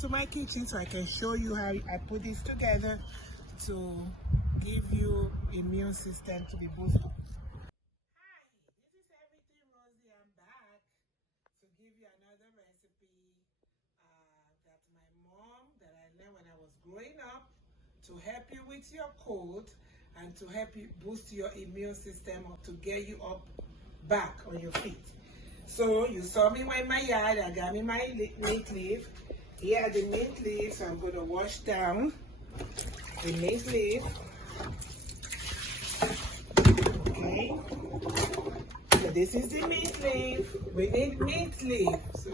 into my kitchen so I can show you how I put this together to give you immune system to be boosted. Hi, this is Everything Rosie. I'm back to give you another recipe that my mom, that I learned when I was growing up, to help you with your cold and to help you boost your immune system or to get you up back on your feet. So you saw me in my yard. I got me my mint leaf. Here are the mint leaves. So I'm going to wash down the mint leaf. Okay. So this is the mint leaf. We need mint leaf. So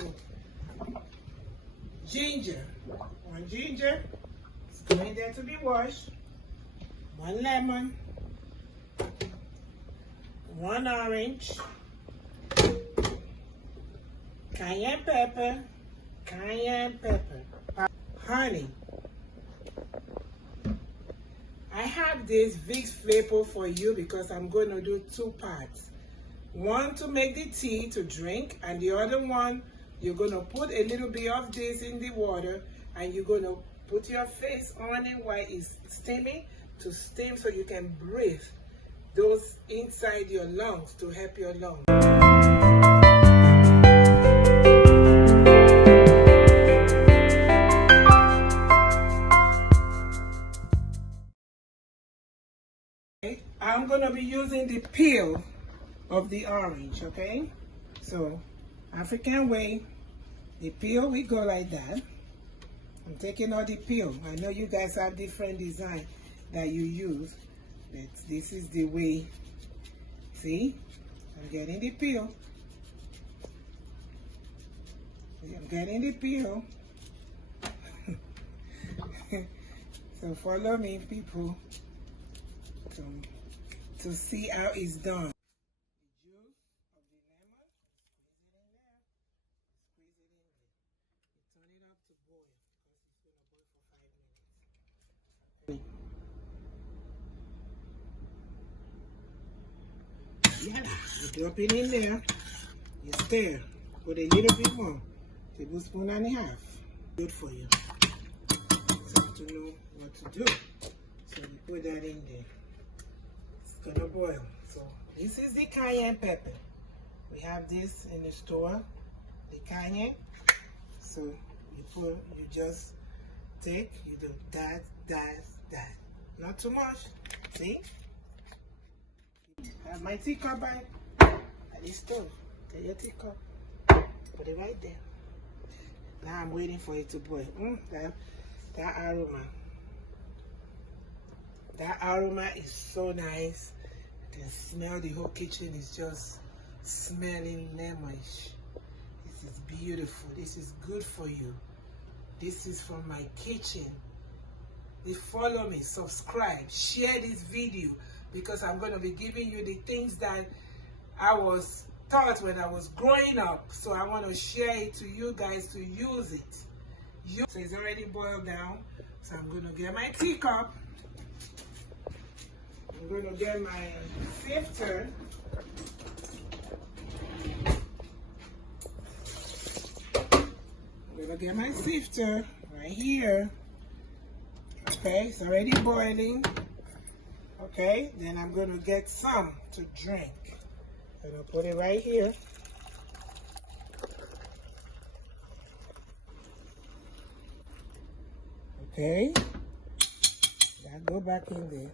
ginger. One ginger. It's going there to be washed. One lemon. One orange. Cayenne pepper, honey. I have this Vicks Vapor for you because I'm going to do two parts. One to make the tea to drink, and the other one, you're going to put a little bit of this in the water, and you're going to put your face on it while it's steaming, to steam so you can breathe those inside your lungs to help your lungs. I'm going to be using the peel of the orange, okay? So, African way, the peel, we go like that. I'm taking all the peel. I know you guys have different design that you use, but this is the way. See? I'm getting the peel. I'm getting the peel. So follow me, people, to see how it's done. The juice of the lemon, squeeze it in there. Turn it up to boil because it's going to boil for 5 minutes. Yeah, you drop it in there. You stir. Put a little bit more. Tablespoon and a half. Good for you. So to know what to do. So you put that in there. Gonna boil. So this is the cayenne pepper. We have this in the store, the cayenne. So you just take, you do that. Not too much. See? I have my teacup at the stove. Get your teacup. Put it right there. Now I'm waiting for it to boil. That aroma. That aroma is so nice. You can smell the whole kitchen is just smelling lemonish. This is beautiful. This is good for you. This is from my kitchen. Follow me, subscribe, share this video because I'm going to be giving you the things that I was taught when I was growing up. So I want to share it to you guys to use it. So it's already boiled down. So I'm going to get my teacup. I'm going to get my sifter. I'm going to get my sifter right here. Okay, it's already boiling. Okay, then I'm going to get some to drink. I'm going to put it right here. Okay, that go back in there.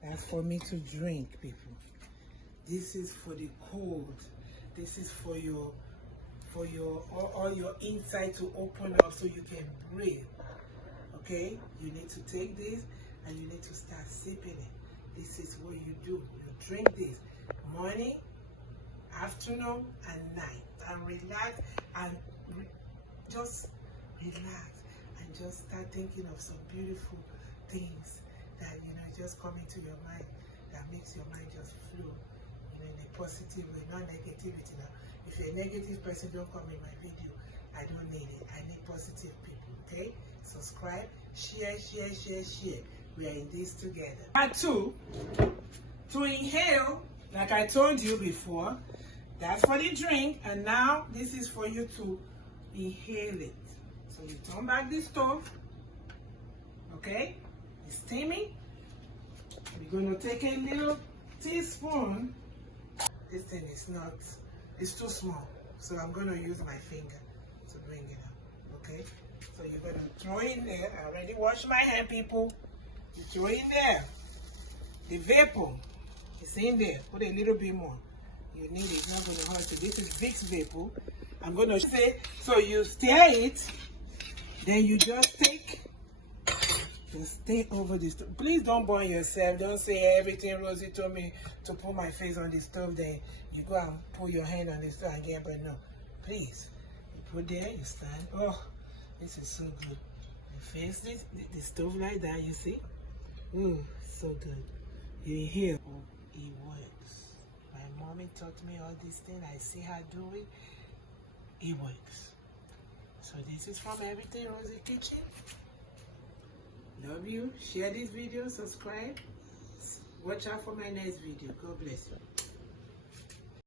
That's for me to drink, people. This is for the cold. This is for all your inside to open up so you can breathe. Okay? You need to take this and you need to start sipping it. This is what you do. You drink this morning, afternoon, and night. And relax and just relax and just start thinking of some beautiful things that just come into your mind that makes your mind just flow in a positive way, not negativity. Now, if you're a negative person, don't come in my video. I don't need it. I need positive people. Okay? Subscribe, share. We are in this together. Part 2, to inhale, like I told you before, that's for the drink, and now this is for you to inhale it. So you turn back the stove, okay? It's steaming. We're going to take a little teaspoon. This thing is not, it's too small. So I'm going to use my finger to bring it up, okay? So you're going to throw in there. I already washed my hand, people. You throw in there. The vapor is in there. Put a little bit more. You need it. It's not going to hurt you. This is Vicks Vapor. I'm going to say, so you stir it. Then you just take, just stay over the stove. Please don't burn yourself. Don't say everything Rosie told me to put my face on the stove. Then you go and put your hand on the stove again. But no, please. You put there, you stand. Oh, this is so good. You face this, the stove like that, you see? So good. You hear? Oh, it works. My mommy taught me all these things. I see her do it. It works. So this is from Everything Rosie Kitchen. Love you. Share this video. Subscribe. Watch out for my next video. God bless you.